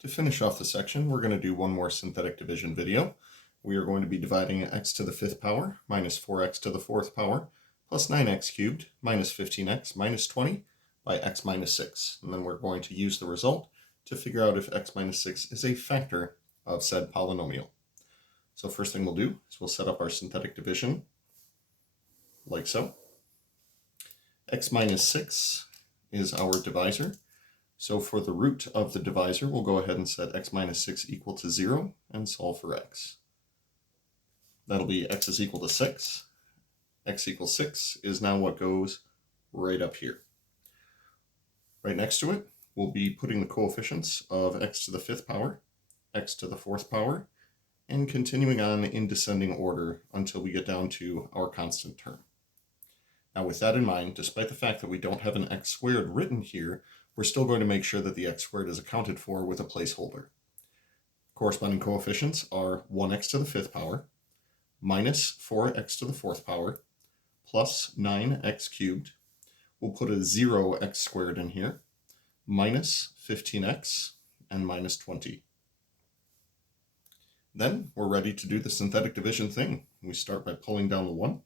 To finish off the section, we're going to do one more synthetic division video. We are going to be dividing x to the 5th power minus 4x to the 4th power plus 9x cubed minus 15x minus 20 by x minus 6. And then we're going to use the result to figure out if x minus 6 is a factor of said polynomial. So first thing we'll do is we'll set up our synthetic division like so. X minus 6 is our divisor. So for the root of the divisor, we'll go ahead and set x minus 6 equal to 0 and solve for x. That'll be x is equal to 6. X equals 6 is now what goes right up here. Right next to it, we'll be putting the coefficients of x to the 5th power, x to the 4th power, and continuing on in descending order until we get down to our constant term. Now with that in mind, despite the fact that we don't have an x squared written here, we're still going to make sure that the x squared is accounted for with a placeholder. Corresponding coefficients are 1x to the 5th power, minus 4x to the 4th power, plus 9x cubed. We'll put a 0x squared in here, minus 15x, and minus 20. Then we're ready to do the synthetic division thing. We start by pulling down the 1.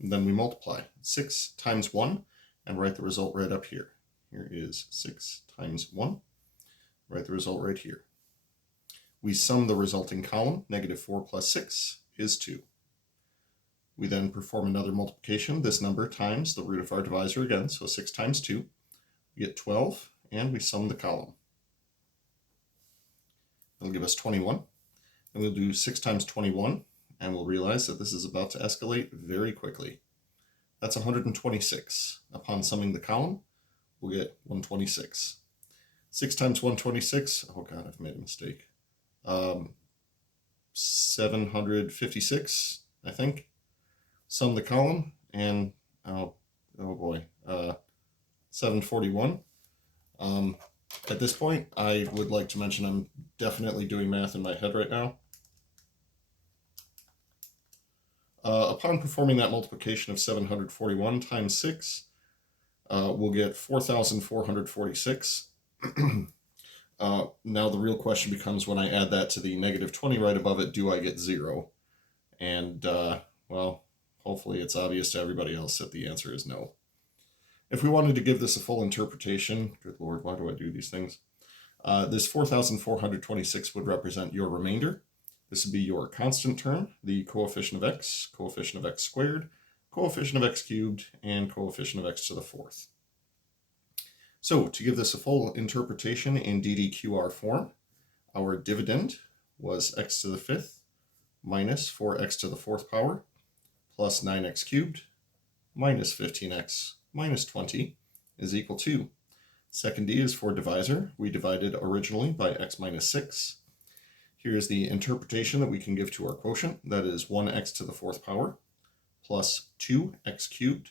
And then we multiply 6 times 1 and write the result right up here. Here is 6 times 1. Write the result right here. We sum the resulting column. Negative 4 plus 6 is 2. We then perform another multiplication. This number times the root of our divisor again, so 6 times 2. We get 12, and we sum the column. That'll give us 21. And we'll do 6 times 21, and we'll realize that this is about to escalate very quickly. That's 126. Upon summing the column, we'll get 126. 6 times 126, oh god, I've made a mistake. 756, I think. Sum the column, and oh boy, 741. At this point, I would like to mention I'm definitely doing math in my head right now. Upon performing that multiplication of 741 times 6, we'll get 4,446. Now the real question becomes, when I add that to the negative 20 right above it, do I get 0? And, well, hopefully it's obvious to everybody else that the answer is no. If we wanted to give this a full interpretation, good lord, why do I do these things? This 4,426 would represent your remainder. This would be your constant term, the coefficient of x squared, coefficient of x cubed, and coefficient of x to the 4th. So to give this a full interpretation in DDQR form, our dividend was x to the 5th minus 4x to the 4th power plus 9x cubed minus 15x minus 20 is equal to. Second D is for divisor. We divided originally by x minus 6. Here's the interpretation that we can give to our quotient. That is 1x to the 4th power plus 2x cubed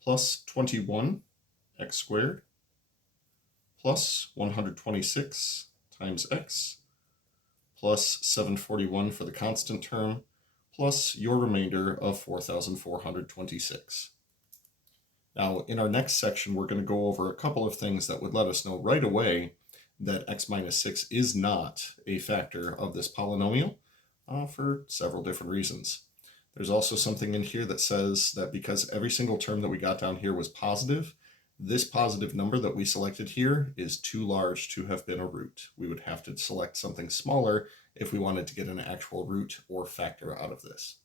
plus 21x squared plus 126 times x plus 741 for the constant term plus your remainder of 4,426. Now, in our next section, we're going to go over a couple of things that would let us know right away that x minus 6 is not a factor of this polynomial for several different reasons. There's also something in here that says that because every single term that we got down here was positive, this positive number that we selected here is too large to have been a root. We would have to select something smaller if we wanted to get an actual root or factor out of this.